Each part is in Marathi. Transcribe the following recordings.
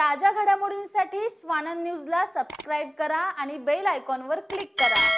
ताज्या घडामोडींसाठी स्वानंद न्यूजला सबस्क्राइब करा आणि बेल आयकॉनवर क्लिक करा।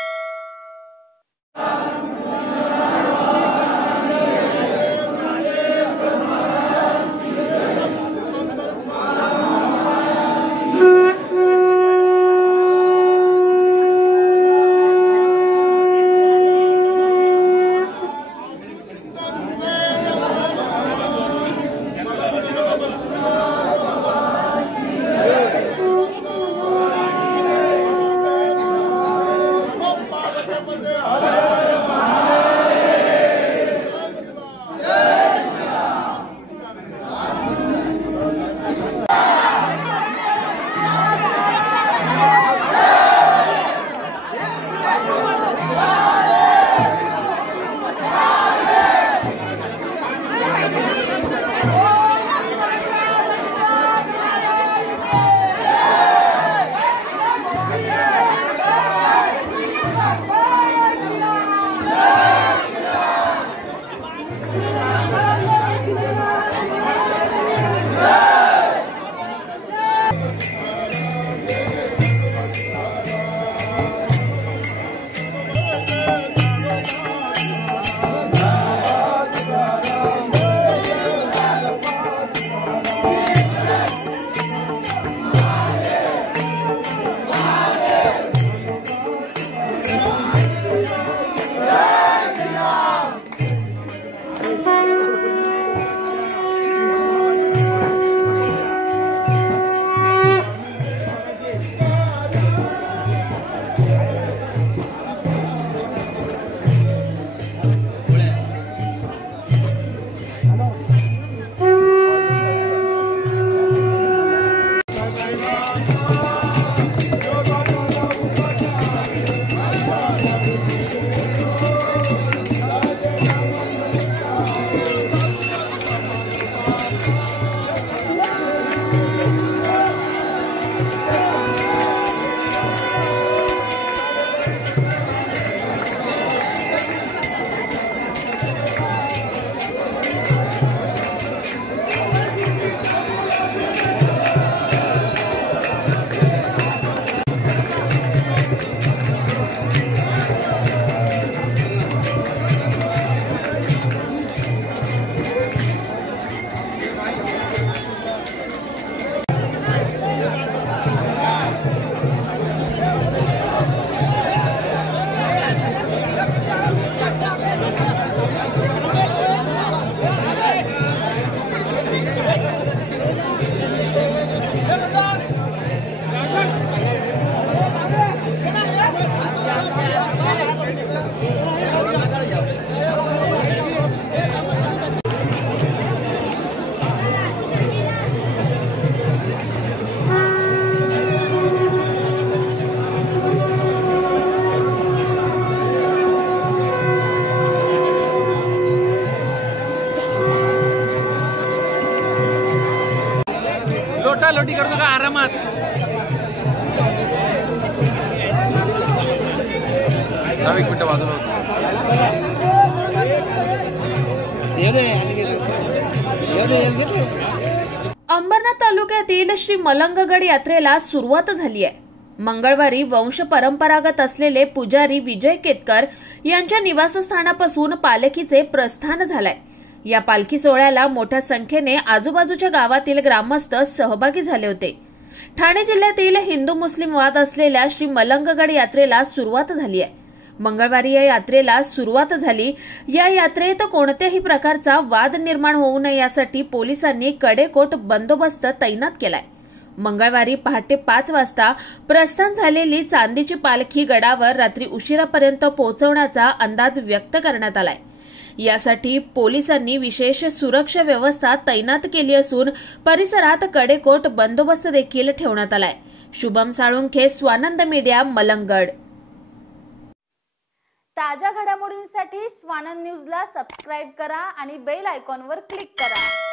लोटी करू नका आरामात। एक मिनिट बाजूला अंबरनाथ तालुक्यातील श्री मलंगगड यात्रेला सुरुवात झाली आहे। मंगळवारी वंश परंपरागत असलेले पुजारी विजय केतकर यांच्या निवासस्थानापासून पालखीचे प्रस्थान झालंय। या पालखी सोहळ्याला मोठ्या संख्येने आजूबाजूच्या गावातील ग्रामस्थ सहभागी झाले होते। ठाणे जिल्ह्यातील हिंदू मुस्लिम वाद असलेल्या श्री मलंगगड यात्रेला सुरुवात झाली आहे। मंगळवारी या यात्रेला सुरुवात झाली। या यात्रेत कोणत्याही प्रकारचा वाद निर्माण होऊ नये यासाठी पोलिसांनी कडेकोट बंदोबस्त तैनात केलाय। मंगळवारी पहाटे 5 वाजता प्रस्थान झालेली चांदीची पालखी गडावर रात्री उशिरापर्यंत पोहोचवण्याचा अंदाज व्यक्त करण्यात आलाय। यासाठी पोलिसांनी विशेष सुरक्षा व्यवस्था तैनात केली असून परिसरात कडेकोट बंदोबस्त देखील ठेवण्यात आलाय। शुभम साळुंखे, स्वानंद मीडिया, मलंगगड। ताज्या घडामोडींसाठी स्वानंद न्यूजला सबस्क्राइब करा आणि बेल आयकॉनवर क्लिक करा।